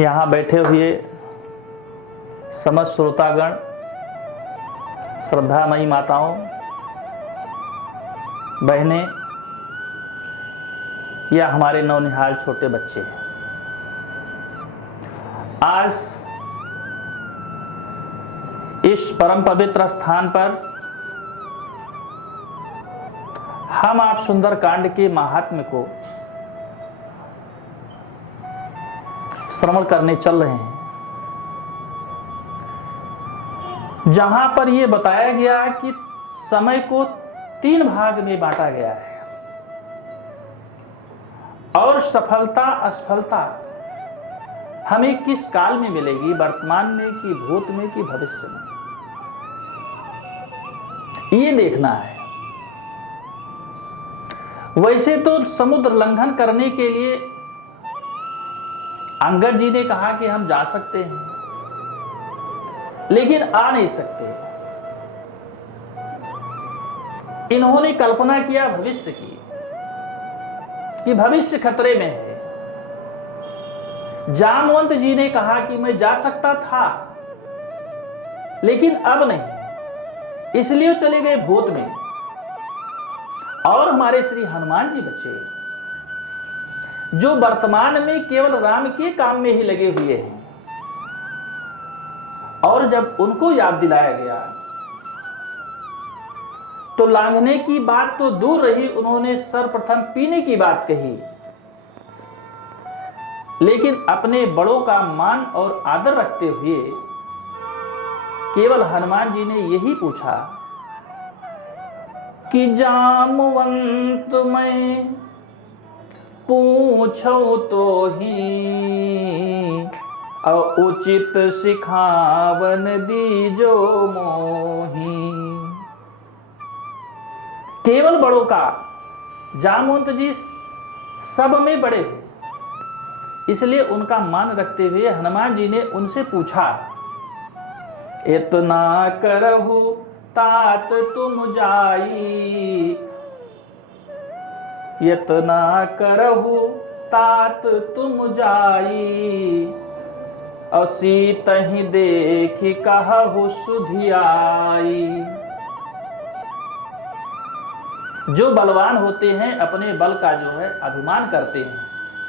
यहाँ बैठे हुए समस्त श्रोतागण, श्रद्धामयी माताओं, बहनें या हमारे नौनिहाल छोटे बच्चे, आज इस परम पवित्र स्थान पर हम आप सुंदरकांड के महात्म्य को श्रवण करने चल रहे हैं, जहां पर यह बताया गया कि समय को 3 भाग में बांटा गया है और सफलता असफलता हमें किस काल में मिलेगी, वर्तमान में कि भूत में कि भविष्य में, ये देखना है। वैसे तो समुद्र लंघन करने के लिए अंगद जी ने कहा कि हम जा सकते हैं, लेकिन आ नहीं सकते। इन्होंने कल्पना किया भविष्य की कि भविष्य खतरे में है। जामवंत जी ने कहा कि मैं जा सकता था लेकिन अब नहीं, इसलिए चले गए भूत में। और हमारे श्री हनुमान जी बच्चे जो वर्तमान में केवल राम के काम में ही लगे हुए हैं, और जब उनको याद दिलाया गया तो लांघने की बात तो दूर रही, उन्होंने सर्वप्रथम पीने की बात कही, लेकिन अपने बड़ों का मान और आदर रखते हुए केवल हनुमान जी ने यही पूछा कि जामवंत मैं पूछो तो ही, उचित सिखावन दीजो मोही। केवल बड़ों का, जामवंत जी सब में बड़े हैं, इसलिए उनका मान रखते हुए हनुमान जी ने उनसे पूछा, इतना करहु तात तुम जाई, इतना करहु तात तुम जाई, असी तहि देखी कहु सुधियाई। जो बलवान होते हैं अपने बल का जो है अभिमान करते हैं,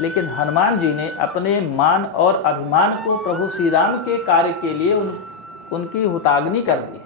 लेकिन हनुमान जी ने अपने मान और अभिमान को प्रभु श्री राम के कार्य के लिए उनकी हुताग्नि कर दी।